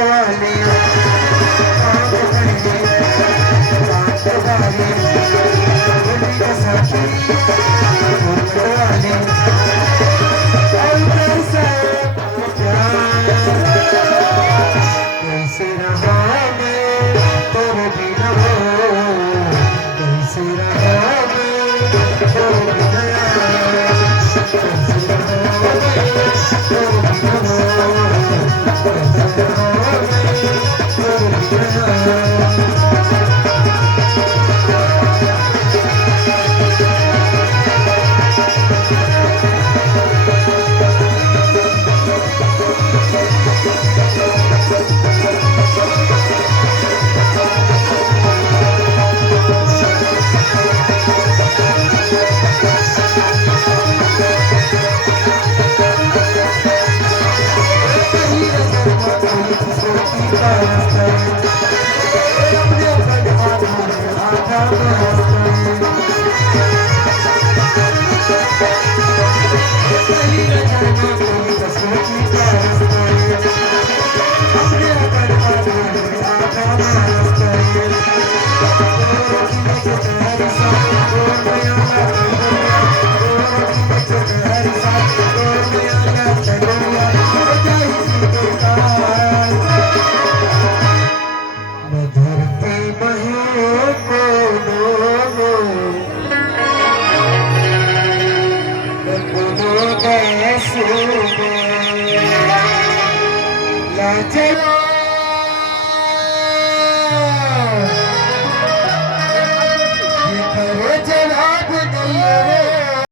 वाले कैसे रहा मैं तेरे बिना कैसे रहा मैं तेरे बिना कैसे रहा मैं तेरे बिना कैसे रहा मैं तेरे बिना Take